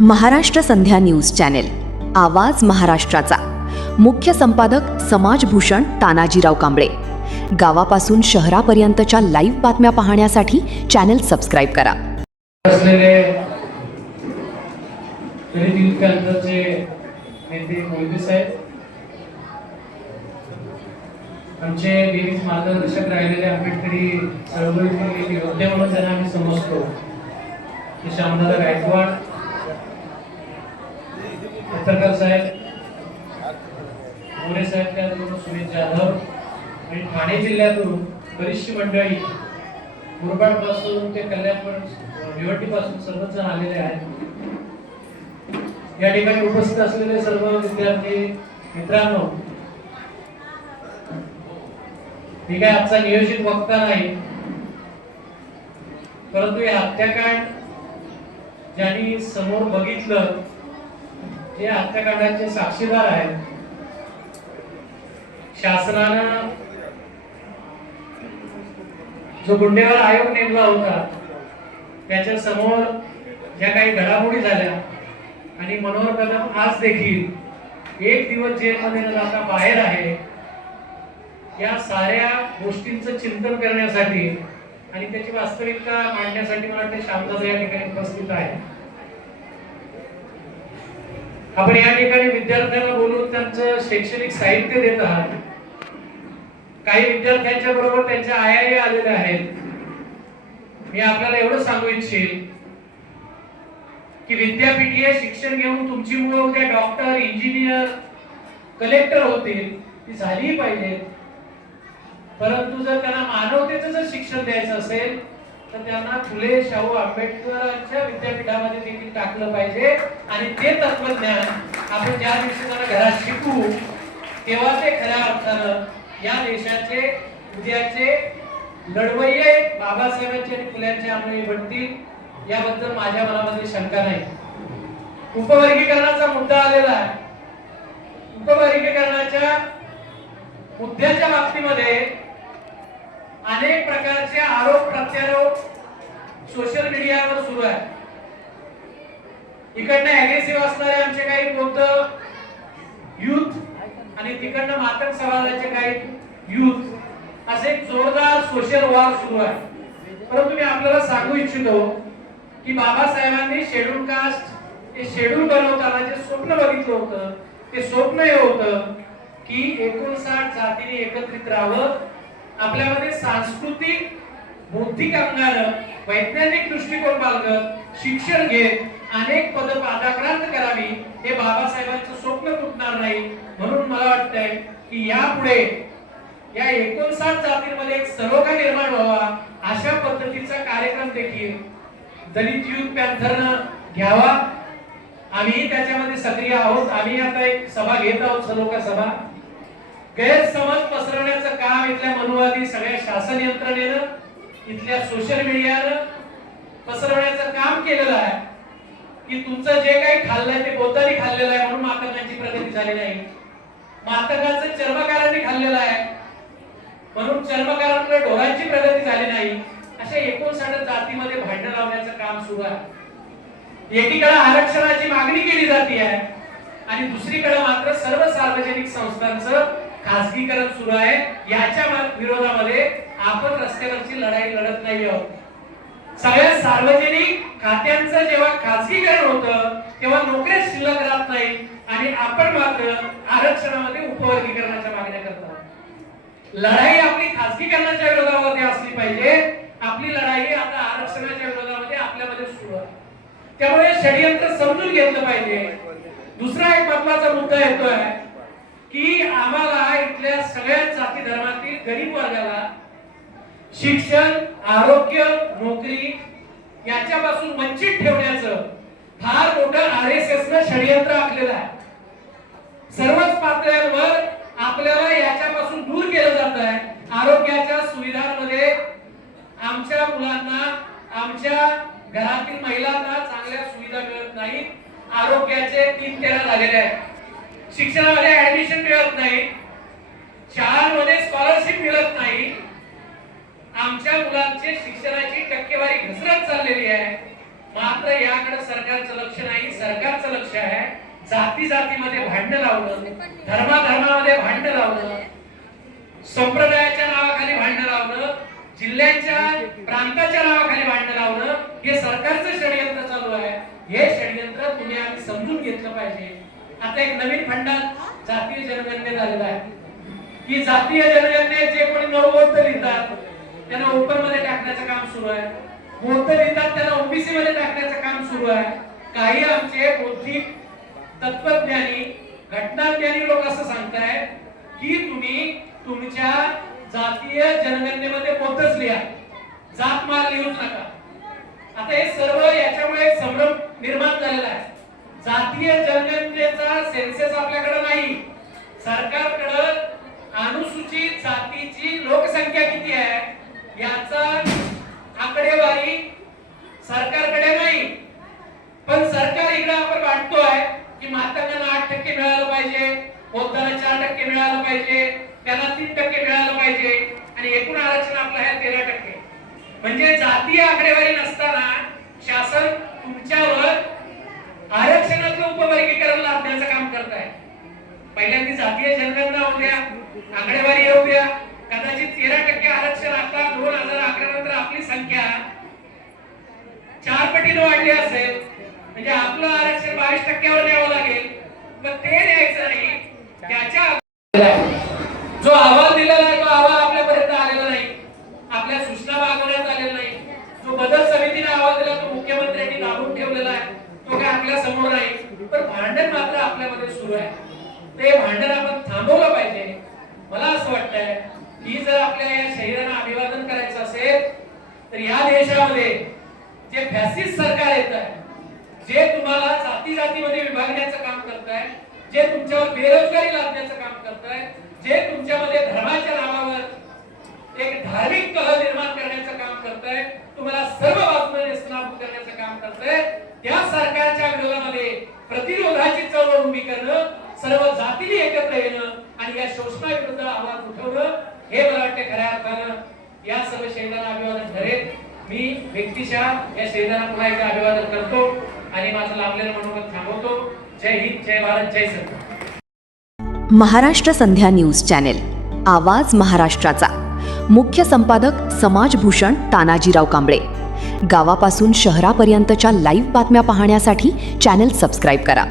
महाराष्ट्र संध्या news channel, आवाज महाराष्ट्राचा. मुख्य संपादक समाजभूषण तानाजीराव कांबळे. गावापासून शहरापर्यंतच्या लाईव्ह बातम्या पाहण्यासाठी चॅनेल सबस्क्राईब करा. आमचे नेहमीच मार्गदर्शक राहिलेले आंबेडकरी चळवळीतील योद्धे म्हणून त्यांना आम्ही समजतो. श्यामदादा गायकवाड, पत्रकार साहेब, मोरे साहेब, त्याचबरोबर सुमित जाधव आणि ठाणे जिल्ह्यातून बरीचशी मंडळी मुरबाड पासून ते कल्याणपर्यंत निवडणुकीपासून सर्वच जण आलेले आहेत. या ठिकाणी उपस्थित असलेले सर्व विद्यार्थी मित्रांनो, मी काय आजचा नियोजित वक्ता नाही, परंतु हे हत्याकांड ज्यांनी समोर बघितलं, जे हत्याकांडाचे साक्षीदार आहेत, शासनानं जो गुन्हेगार आयोग नेमला होता त्याच्या समोर ज्या काही घडामोडी झाल्या आणि मनोहर कदम आज देखील एक दिवस जेलमध्ये न जाता बाहेर आहे, या साऱ्या गोष्टींचं चिंतन करण्यासाठी आणि त्याची वास्तविकता मांडण्यासाठी मला वाटतं श्यामदादा या ठिकाणी उपस्थित आहे. आपण या ठिकाणी विद्यार्थ्यांना बोलून त्यांचं शैक्षणिक साहित्य देत आहात. काही विद्यार्थ्यांच्या बरोबर त्यांच्या आयाही आलेल्या आहेत. मी आपल्याला एवढं सांगू इच्छेन की विद्यापीठीय शिक्षण घेऊन तुमची मुलं उद्या डॉक्टर, इंजिनियर, कलेक्टर होतील, ती झालीही पाहिजे. परंतु जर त्यांना मानवतेचं जर शिक्षण द्यायचं असेल तर त्यांना फुले शाहू आंबेडकरांच्या विद्यापीठामध्ये देखील टाकलं पाहिजे. आणि ते तत्वज्ञान आपण ज्या दिवशी त्यांना घरात शिकू तेव्हा ते खऱ्या अर्थानं या देशाचे उद्याचे लढवय्ये बाबासाहेबांचे आणि फुल्यांचे आंबे बनतील, याबद्दल माझ्या मनामध्ये शंका नाही. उपवर्गीकरणाचा मुद्दा आलेला आहे. उपवर्गीकरणाच्या मुद्द्याच्या बाबतीमध्ये अनेक प्रकारचे आरोप प्रत्यारोप सोशल मीडियावर सुरू आहे. इकडनं अग्रेसिव्ह असणारे आमचे काही बौद्ध युथ आणि तिकडनं मातक समाजाचे काही युथ, असे जोरदार सोशल वॉर सुरू आहे. परंतु मी आपल्याला सांगू इच्छितो की बाबासाहेबांनी शेड्यूल कास्ट हे शेड्यूल बनवताना जे स्वप्न बघितलं होतं, ते स्वप्न हे होतं की 59 जातीने एकत्रित राहावं, आपल्यामध्ये सांस्कृतिक, बौद्धिक अंगानं, वैज्ञानिक दृष्टिकोन बाळगत शिक्षण घेत अनेक पद पादाक्रांत करावी, हे बाबासाहेबांचं स्वप्न तुटणार नाही. म्हणून मला वाटतंय की यापुढे या 59 जातींमध्ये एक सलोखा निर्माण व्हावा, अशा पद्धतीचा कार्यक्रम देखील दलित युथ पॅन्थरनं घ्यावा. आम्ही त्याच्यामध्ये सक्रिय आहोत. आम्ही आता एक सभा घेत आहोत, सलोखा सभा. गैरसमज पसरवण्याचं काम इथल्या मनुवादी सगळ्या शासन यंत्रणेनं, इथल्या सोशल मीडियानं पसरवण्याचं काम केलेलं आहे की तुमचं जे काही खाल्लंय ते बोतानी खाल्लेलं आहे म्हणून मातंगांची प्रगती झाली नाही. मातंगाचं चर्मकारांनी खाल्लेलं आहे म्हणून चर्मकारांकडे ढोरांची प्रगती झाली नाही. अशा 59 जातीमध्ये भांडण लावण्याचं काम सुरू आहे. एकीकडे आरक्षणाची मागणी केली जाते आहे आणि दुसरीकडे मात्र सर्व सार्वजनिक संस्थांचं खासगीकरण सुरू आहे. याच्या विरोधामध्ये आपण रस्त्यावरची लढाई लढत नाही आहोत. सगळ्या सार्वजनिक खात्यांचं जेव्हा खासगीकरण होतं तेव्हा नोकऱ्या शिल्लक राहत नाही आणि आपण मात्र आरक्षणामध्ये उपवर्गीकरणाच्या मागण्या करतो. लढाई आपली खासगीकरणाच्या विरोधामध्ये असली पाहिजे. आपली लढाई आता आरक्षणाच्या विरोधामध्ये आपल्यामध्ये सुरू आहे. त्यामुळे षडयंत्र समजून घेतलं पाहिजे. दुसरा एक महत्त्वाचा मुद्दा येतोय की आम्हाला इथल्या सगळ्या जाती धर्मातील गरीब वर्गाला शिक्षण, आरोग्य, नोकरी याच्यापासून वंचित ठेवण्याचं फार मोठं आरएसएसनं षडयंत्र आखलेलं आहे. सर्वच पातळ्यांवर आपल्याला याच्यापासून दूर केलं जात आहे. आरोग्याच्या सुविधांमध्ये आमच्या मुलांना, आमच्या घरातील महिलांना चांगल्या सुविधा मिळत नाहीत. आरोग्याचे 3 तेरा झालेले आहेत. शिक्षणामध्ये ऍडमिशन मिळत नाही, शाळांमध्ये स्कॉलरशिप मिळत नाही. आमच्या मुलांचे शिक्षणाची टक्केवारी घसरत चाललेली आहे. मात्र याकडे सरकारचं लक्ष नाही. जाती जातीमध्ये भांडण लावणं, धर्माधर्मामध्ये भांडण लावणं, संप्रदायाच्या नावाखाली भांडण लावणं, जिल्ह्याच्या प्रांताच्या नावाखाली भांडण लावणं, हे सरकारचं षडयंत्र चालू आहे. हे षडयंत्र तुम्ही आम्ही समजून घेतलं पाहिजे. आता एक नवीन फंडात जातीय जनगणने झालेला आहे की जातीय जनगणनेत जे कोणी नवोत लिहितात त्यांना ओपन मध्ये टाकण्याचं काम सुरू आहे, मोठं लिहितात त्यांना ओबीसी मध्ये टाकण्याचं काम सुरू आहे. काही आमचे बौद्धिक तत्वज्ञानी घटनाज्ञानी लोक असं सांगताय की तुम्ही तुमच्या जातीय जनगणनेमध्ये पोतच लिहा, जातमाल लिहूच नका. आता हे सर्व याच्यामुळे संभ्रम निर्माण झालेला आहे. जातीय जनगणनेचा सेन्सस आपल्याकडे नाही, सरकारकडे अनुसूचित जातीची लोकसंख्या किती आहे याचा आकडेवारी सरकारकडे नाही. पण सरकार इकडे आपण वाटतोय की मातंगांना 8% मिळालं पाहिजे, बौद्धांना 4% मिळालं पाहिजे, त्यांना 3% मिळालं पाहिजे आणि एकूण आरक्षण आपलं आहे 13%. म्हणजे जातीय आकडेवारी नसताना शासन तुमच्यावर आरक्षणातलं उपवर्गीकरण लादण्याचं काम करत आहे. पहिल्यांदा जातीय जनगणना होऊ द्या, आकडेवारी येऊ द्या, कदाचित 13% आरक्षण आता 2011 नंतर आपली संख्या 4 पटीने वाढली असेल, म्हणजे आपलं आरक्षण 22% न्यावं लागेल. पण ते न्यायचं नाही. त्याच्या जो अहवाल दिलेला आहे तो अहवाल आपल्यापर्यंत आलेला नाही, आपल्या सूचना मागवण्यात आलेल्या नाही. जो बदल समितीने अहवाल दिला तो मुख्यमंत्र्यांनी दाबून ठेवलेला आहे, तो काय आपल्या समोर नाही. पण भांडण मात्र आपल्यामध्ये सुरू आहे. ते भांडण आपण थांबवलं पाहिजे. मला असं वाटतंय की जर आपल्या या शहीदांना अभिवादन करायचं असेल तर या देशामध्ये जे फॅसिस्ट सरकार येत आहे, जे तुम्हाला जाती जातीमध्ये विभागण्याचं काम करत आहे, जे तुमच्यावर बेरोजगारी लादण्याचं काम करत आहे, जे तुमच्यामध्ये धर्माच्या नावावर एक धार्मिक कलह निर्माण करण्याचं काम करत आहे, तुम्हाला सर्व बाजूने नेस्तनाबूत करण्याचं काम करत आहे, त्या सरकारच्या विरोधामध्ये प्रतिरोधाची चळवळ उभी करणं, सर्व जातीने एकत्र येणं आणि या शोषणाविरुद्ध आवाज उठवणं, हे मला वाटतं खऱ्या अर्थानं या सर्व शहीदांना अभिवादन ठरेल. मी व्यक्तिशः या शहीदांना पुन्हा एकदा अभिवादन करतो आणि माझं लाभलेलं मनोगत थांबवतो. जय हिंद, जय भारत, जय संत. महाराष्ट्र संध्या न्यूज चॅनेल, आवाज महाराष्ट्राचा. मुख्य संपादक समाजभूषण तानाजीराव कांबळे. गावापासून शहरापर्यंतच्या लाईव्ह बातम्या पाहण्यासाठी चॅनेल सबस्क्राईब करा.